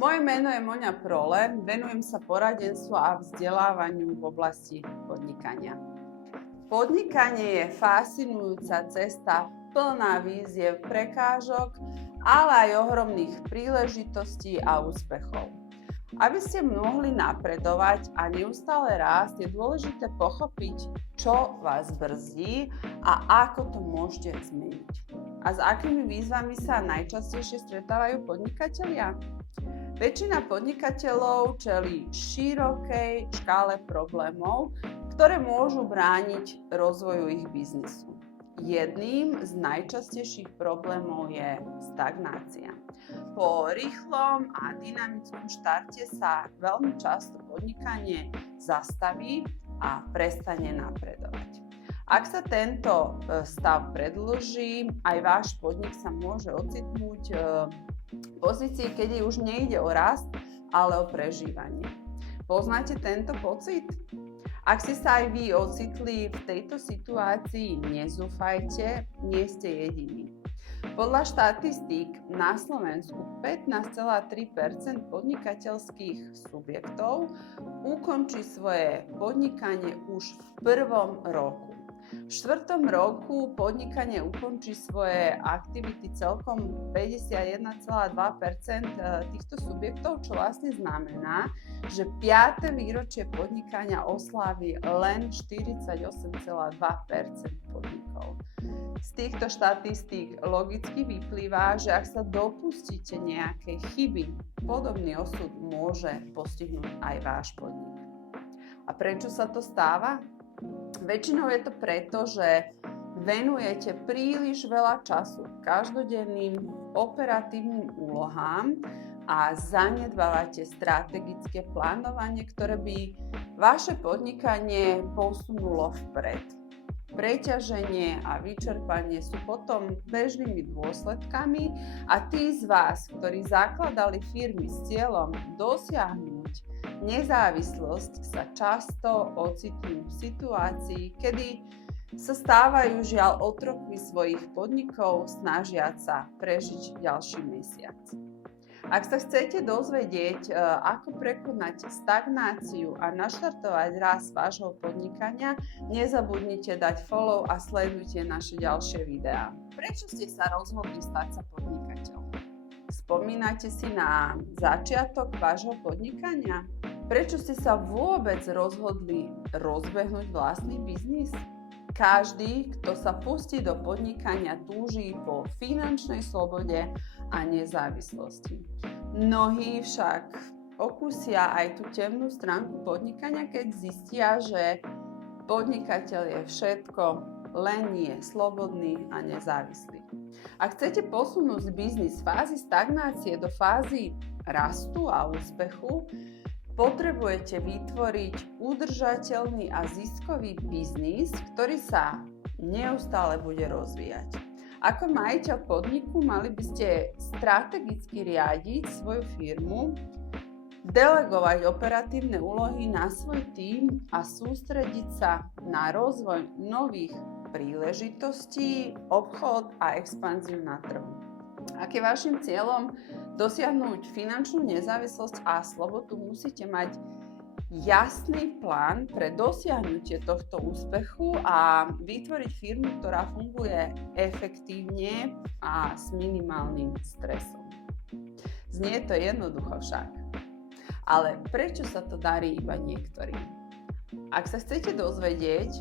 Moje meno je Moňa Prole, venujem sa poradenstvu a vzdelávaniu v oblasti podnikania. Podnikanie je fascinujúca cesta plná víziev, prekážok, ale aj ohromných príležitostí a úspechov. Aby ste mohli napredovať a neustále rásť, je dôležité pochopiť, čo vás brzdí a ako to môžete zmeniť. A s akými výzvami sa najčastejšie stretávajú podnikatelia? Väčšina podnikateľov čelí širokej škále problémov, ktoré môžu brániť rozvoju ich biznisu. Jedným z najčastejších problémov je stagnácia. Po rýchlom a dynamickom štarte sa veľmi často podnikanie zastaví a prestane napredovať. Ak sa tento stav predĺží, aj váš podnik sa môže ocitnúť v pozícii, kedy už nejde o rast, ale o prežívanie. Poznáte tento pocit? Ak ste sa aj vy ocitli v tejto situácii, nezúfajte, nie ste jediní. Podľa štatistík na Slovensku 15,3% podnikateľských subjektov ukončí svoje podnikanie už v prvom roku. V štvrtom roku podnikanie ukončí svoje aktivity celkom 51,2% týchto subjektov, čo vlastne znamená, že 5. výročie podnikania oslávi len 48,2% podnikov. Z týchto štatistík logicky vyplýva, že ak sa dopustíte nejakej chyby, podobný osud môže postihnúť aj váš podnik. A prečo sa to stáva? Väčšinou je to preto, že venujete príliš veľa času každodenným operatívnym úlohám a zanedbávate strategické plánovanie, ktoré by vaše podnikanie posunulo vpred. Preťaženie a vyčerpanie sú potom bežnými dôsledkami a tí z vás, ktorí zakladali firmy s cieľom dosiahnuť nezávislosť, sa často ocitnú v situácii, kedy sa stávajú žiaľ otrokmi svojich podnikov, snažiac sa prežiť ďalší mesiac. Ak sa chcete dozvedieť, ako prekonať stagnáciu a naštartovať rast vášho podnikania, nezabudnite dať follow a sledujte naše ďalšie videá. Prečo ste sa rozhodli stať sa podnikateľom? Spomínate si na začiatok vášho podnikania? Prečo ste sa vôbec rozhodli rozbehnúť vlastný biznis? Každý, kto sa pustí do podnikania, túži po finančnej slobode a nezávislosti. Mnohí však okúsia aj tú temnú stránku podnikania, keď zistia, že podnikateľ je všetko, len nie slobodný a nezávislý. Ak chcete posunúť biznis z fázy stagnácie do fázy rastu a úspechu, potrebujete vytvoriť udržateľný a ziskový biznis, ktorý sa neustále bude rozvíjať. Ako majiteľ podniku mali by ste strategicky riadiť svoju firmu, delegovať operatívne úlohy na svoj tím a sústrediť sa na rozvoj nových príležitostí, obchod a expanziu na trhu. Ak je vašim cieľom dosiahnuť finančnú nezávislosť a slobodu, musíte mať jasný plán pre dosiahnutie tohto úspechu a vytvoriť firmu, ktorá funguje efektívne a s minimálnym stresom. Znie to jednoducho však. Ale prečo sa to darí iba niektorým? Ak sa chcete dozvedieť,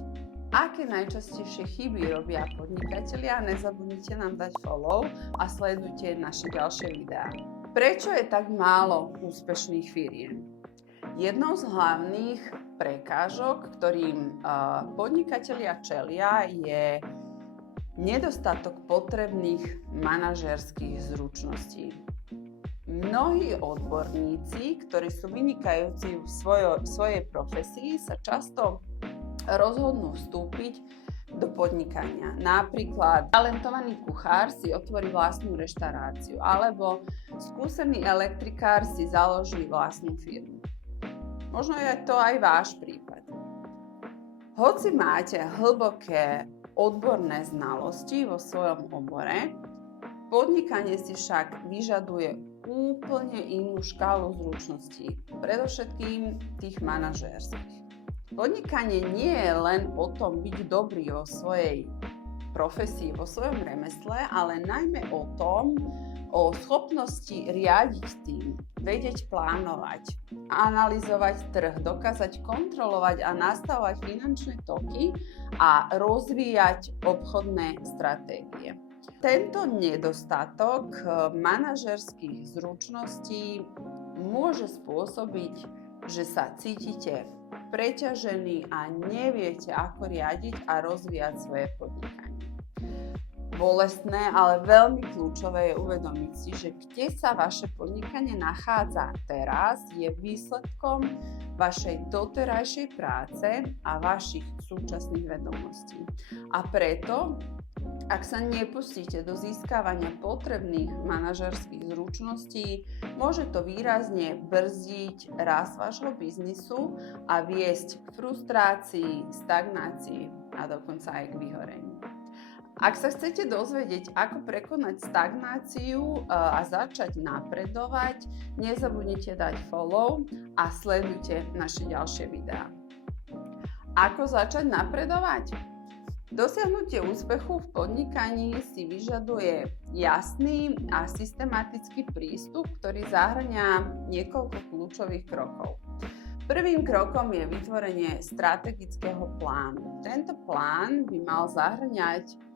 aké najčastejšie chyby robia podnikatelia, nezabudnite nám dať follow a sledujte naše ďalšie videá. Prečo je tak málo úspešných firiem? Jednou z hlavných prekážok, ktorým podnikatelia čelia, je nedostatok potrebných manažérskych zručností. Mnohí odborníci, ktorí sú vynikajúci v svojej profesii, sa často rozhodnú vstúpiť do podnikania. Napríklad talentovaný kuchár si otvorí vlastnú reštauráciu alebo skúsený elektrikár si založí vlastnú firmu. Možno je to aj váš prípad. Hoci máte hlboké odborné znalosti vo svojom obore, podnikanie si však vyžaduje úplne inú škálu zručností, predovšetkým tých manažérskych. Podnikanie nie je len o tom byť dobrý vo svojej profesii, vo svojom remesle, ale najmä o schopnosti riadiť tým, vedieť plánovať, analyzovať trh, dokázať kontrolovať a nastavovať finančné toky a rozvíjať obchodné stratégie. Tento nedostatok manažerských zručností môže spôsobiť, že sa cítite preťažení a neviete, ako riadiť a rozvíjať svoje podnikanie. Bolestné, ale veľmi kľúčové je uvedomiť si, že kde sa vaše podnikanie nachádza teraz, je výsledkom vašej doterajšej práce a vašich súčasných vedomostí. A preto, ak sa nepustíte do získavania potrebných manažerských zručností, môže to výrazne brzdiť rast vášho biznisu a viesť k frustrácii, stagnácii a dokonca aj k vyhoreniu. Ak sa chcete dozvedieť, ako prekonať stagnáciu a začať napredovať, nezabudnite dať follow a sledujte naše ďalšie videá. Ako začať napredovať? Dosiahnutie úspechu v podnikaní si vyžaduje jasný a systematický prístup, ktorý zahŕňa niekoľko kľúčových krokov. Prvým krokom je vytvorenie strategického plánu. Tento plán by mal zahŕňať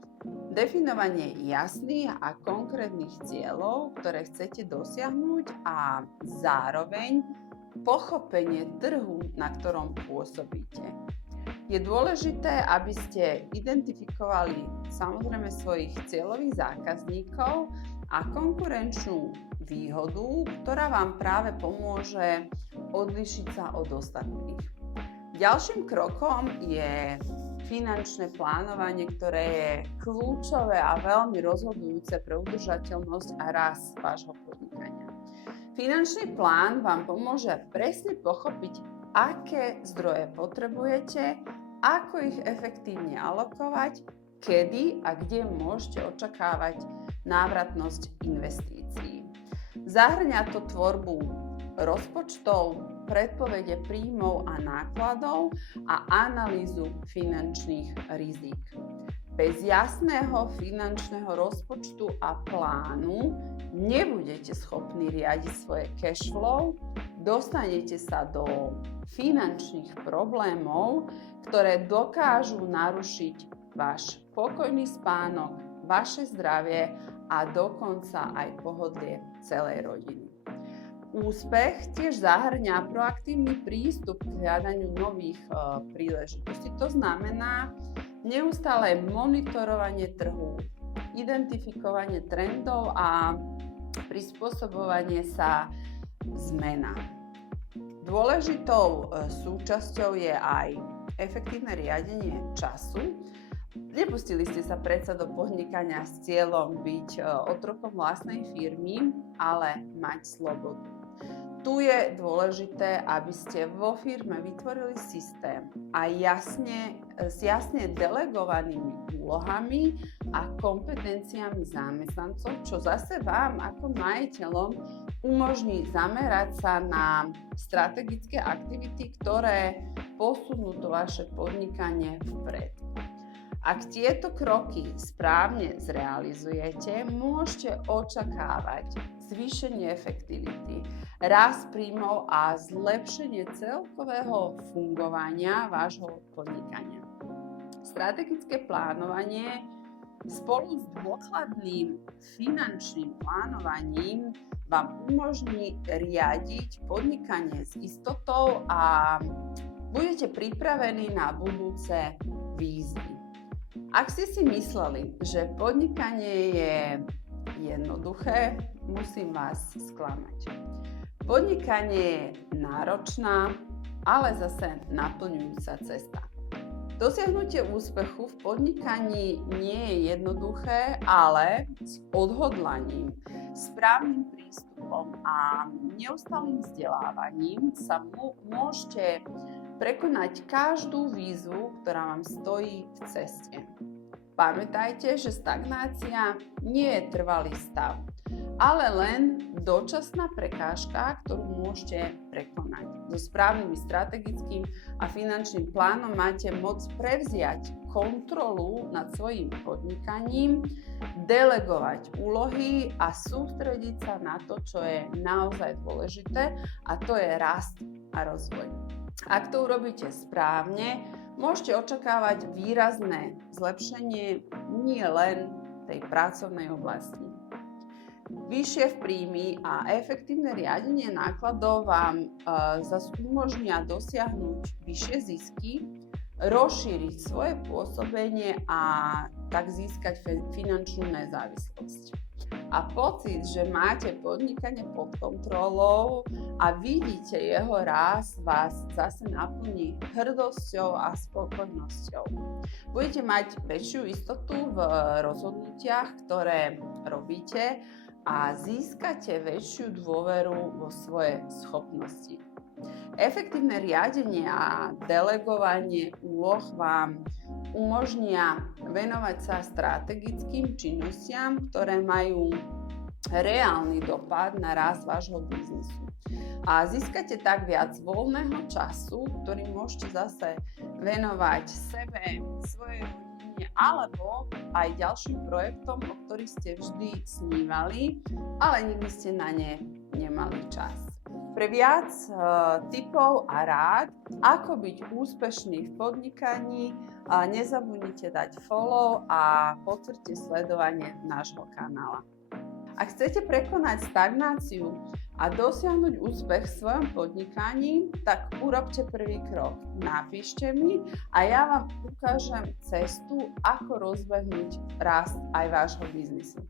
definovanie jasných a konkrétnych cieľov, ktoré chcete dosiahnuť a zároveň pochopenie trhu, na ktorom pôsobíte. Je dôležité, aby ste identifikovali samozrejme svojich cieľových zákazníkov a konkurenčnú výhodu, ktorá vám práve pomôže odlíšiť sa od ostatných. Ďalším krokom je finančné plánovanie, ktoré je kľúčové a veľmi rozhodujúce pre udržateľnosť a rast vášho podnikania. Finančný plán vám pomôže presne pochopiť, aké zdroje potrebujete, ako ich efektívne alokovať, kedy a kde môžete očakávať návratnosť investícií. Zahŕňa to tvorbu rozpočtov, predpovede príjmov a nákladov a analýzu finančných rizík. Bez jasného finančného rozpočtu a plánu nebudete schopní riadiť svoje cash flow, dostanete sa do finančných problémov, ktoré dokážu narušiť váš pokojný spánok, vaše zdravie a dokonca aj pohodlie celej rodiny. Úspech tiež zahŕňa proaktívny prístup k hľadaniu nových príležitostí. To znamená neustále monitorovanie trhu, identifikovanie trendov a prispôsobovanie sa zmenám. Dôležitou súčasťou je aj efektívne riadenie času. Nepustili ste sa predsa do podnikania s cieľom byť otrokom vlastnej firmy, ale mať slobodu. Tu je dôležité, aby ste vo firme vytvorili systém a s jasne delegovanými úlohami a kompetenciami zamestnancov, čo zase vám ako majiteľom umožní zamerať sa na strategické aktivity, ktoré posunú to vaše podnikanie vpred. Ak tieto kroky správne zrealizujete, môžete očakávať zvýšenie efektivity, rast príjmov a zlepšenie celkového fungovania vášho podnikania. Strategické plánovanie spolu s dôkladným finančným plánovaním vám umožní riadiť podnikanie s istotou a budete pripravení na budúce výzvy. Ak ste si mysleli, že podnikanie je jednoduché, musím vás sklamať. Podnikanie je náročná, ale zase naplňujúca cesta. Dosiahnutie úspechu v podnikaní nie je jednoduché, ale s odhodlaním, správnym prístupom a neustálym vzdelávaním sa môžete prekonať každú výzvu, ktorá vám stojí v ceste. Pamätajte, že stagnácia nie je trvalý stav, ale len dočasná prekážka, ktorú môžete prekonať. So správnym strategickým a finančným plánom máte môcť prevziať kontrolu nad svojím podnikaním, delegovať úlohy a sústrediť sa na to, čo je naozaj dôležité, a to je rast a rozvoj. Ak to urobíte správne, môžete očakávať výrazné zlepšenie nie len tej pracovnej oblasti. Vyššie príjmy a efektívne riadenie nákladov vám zase umožnia dosiahnuť vyššie zisky, rozšíriť svoje pôsobenie a tak získať finančnú nezávislosť. A pocit, že máte podnikanie pod kontrolou a vidíte jeho rast, vás zase naplní hrdosťou a spokojnosťou. Budete mať väčšiu istotu v rozhodnutiach, ktoré robíte, a získate väčšiu dôveru vo svoje schopnosti. Efektívne riadenie a delegovanie úloh vám umožnia venovať sa strategickým činnostiam, ktoré majú reálny dopad na rast vášho biznisu. A získate tak viac voľného času, ktorý môžete zase venovať sebe, svojej rodine alebo aj ďalším projektom, o ktorých ste vždy snívali, ale nikdy ste na ne nemali čas. Pre viac tipov a rád, ako byť úspešný v podnikaní, nezabudnite dať follow a potvrďte sledovanie nášho kanála. Ak chcete prekonať stagnáciu a dosiahnuť úspech v svojom podnikaní, tak urobte prvý krok. Napíšte mi a ja vám ukážem cestu, ako rozbehnúť rast aj vášho biznisu.